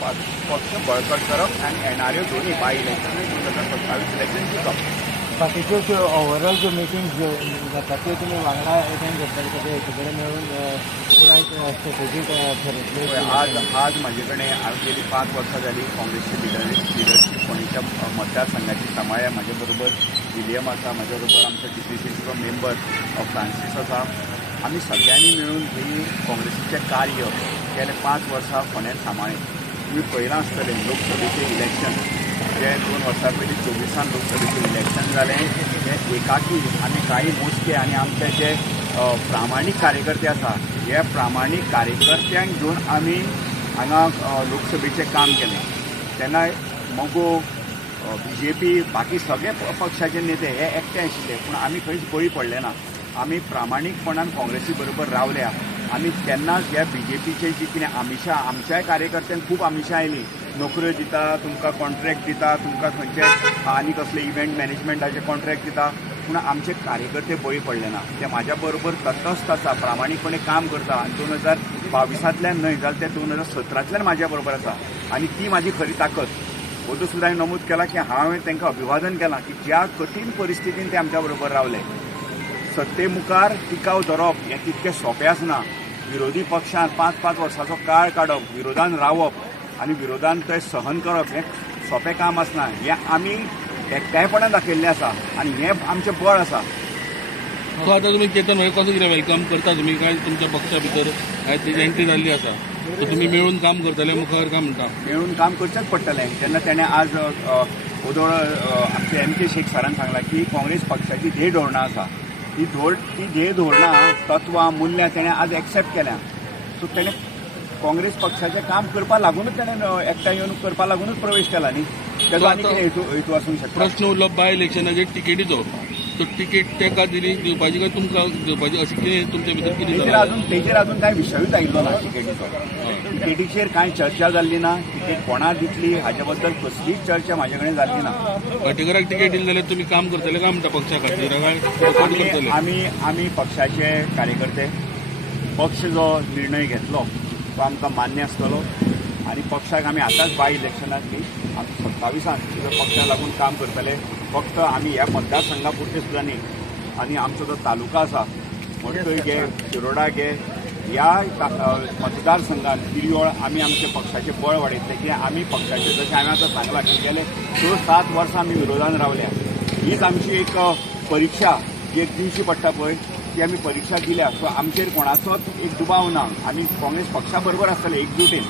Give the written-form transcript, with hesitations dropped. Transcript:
पक्ष बळकट करप आनी येणाऱ्यो दोन्ही बाय इलेक्शन 2027 इलेक्शन जिखप. बाकीच्यो ज्यो ओवरऑल ज्यो मिटींग्स जातात त्यो तुमी वांगडा अटेंड करतात म्हणजे एकीकडे मेळून पुराय स्ट्रॅटेजी ठरयतले. आज म्हाजे कडेन हांवें गेली 5 वर्सां जाली काँग्रेसची लिडरशीप फोंडेच्या मतदारसंघाची सांबाळ्ळ्या. म्हाजे बरोबर विलियम आसा, म्हाजे बरोबर आमचो DCCचो मेंबर फ्रांसीस आसा. आमी सगळ्यांनी मेळून ही काँग्रेसीचें कार्य गेले 5 वर्सां फोंड्यान सांबाळ्ळें. तुमी पळयलां आसतलें लोकसभेचें इलेक्शन जे 2 वर्सां पयलीं 24 लोकसभेचें इलेक्शन जालें. हे एकाकी आनी कांय मोजके आनी आमचे जे प्रामाणीक कार्यकर्ते आसा हे प्रामाणीक कार्यकर्त्यांक घेवन आमी हांगा लोकसभेचें काम केलें. तेन्ना मगो BJP बाकी सगळे पक्षाचे नेते हे एकटे आशिल्ले, पूण आमी खंयच बळी पडले ना. आमी प्रामाणीकपणान काँग्रेसी बरोबर रावल्या. आमी केन्नाच ह्या BJPचे जी कितें आमिशां आमच्याय कार्यकर्त्यांक खूब आमिशां आयलीं. नोकऱ्यो दिता, तुमकां कॉन्ट्रॅक्ट दिता, तुमकां खंयचे आनी कसले इव्हेंट मॅनेजमेंटाचे कॉन्ट्रॅक्ट दिता, पूण आमचे कार्यकर्ते बळी पडले ना. ते म्हाज्या बरोबर तटस्थ आसा, प्रामाणीकपणे काम करता आनी 2022 न्हय जाल्यार ते 2017 म्हाज्या बरोबर आसा आनी ती म्हाजी खरी ताकद. ओदू सुद्दां हांवें नमूद केला की हांवें तांकां अभिवादन केलां की ज्या कठीण परिस्थितीन ते आमच्या बरोबर रावले. सत्ते मुखार टिकाव धरप हें तितकें सोंपें आसना. विरोधी पक्षान 5-5 वर्सांचो काळ काडप, विरोधान रावप आनी विरोधान ते सहन करप हें सोंपें काम आसना. हें आमी एकठांयपणान दाखयल्लें आसा आनी हें आमचें बळ आसा. सो आतां तुमी केतन कसो कितें वेलकम करता तुमी काय तुमच्या पक्षा भितर तेजी एंट्री जाल्ली आसा, सो तुमी मेळून काम करतले मुखार काय म्हणटा? मेळून काम करचेंच पडटलें. जेन्ना तेणें आज उदोळ आमचे MK शेख सरान सांगलां की काँग्रेस पक्षाची ध्येय धोरणां आसा, ती ध्येय धोरणां तत्वां मूल्यां तेणें आज एक्सेप्ट केल्या. सो तेणें काँग्रेस पक्षाचें काम करपा लागूनच तेणें एकठांय येवन करपा लागूनच प्रवेश केला न्ही. तेजो आनी कितें हेतू आसूंक शकता? प्रश्न उरलो बाय इलेक्शनाचेर तिकेटीचो. तो तिकेट तेका दिवपाची काय तुमकां दिवपाची अशें कितें तुमच्या भितर कितें जालें? तेजेर अजून कांय विशयूच आयिल्लो ना. तिकेटीचेर कांय चर्चा जाल्ली ना. तिकेट कोणा दितली हाचे बद्दल कसलीच चर्चा म्हाजे कडेन जाल्ली ना. पाटेकराक तिकेट दिली जाल्यार तुमी काम करतले काय म्हणटा पक्षा खातीर काय सपोर्ट करतले? आमी पक्षाचे कार्यकर्ते पक्ष जो निर्णय घेतलो तो आमकां मान्य आसतलो आनी पक्षाक आमी आतांच बाय इलेक्शनाक न्ही आमी 27 पक्षाक लागून काम करतले. फक्त आमी ह्या मतदारसंघा पुरते सुद्दां न्ही आनी आमचो जो तालुका आसा मडकय घे, शिरोडा घे, ह्या मतदारसंघात पिरयोळ आमी आमचे पक्षाचे बळ वाडयतले. की आमी पक्षाचे जशें हांवें आतां सांगलां की गेले 6-7 वर्सां आमी विरोधान रावल्या. हीच आमची एक परिक्षा जी एक दिवची पडटा पळय ती आमी परिक्षा दिल्या. सो आमचेर कोणाचोच एक दुबाव ना. आमी काँग्रेस पक्षा बरोबर आसतले एकजुटीन.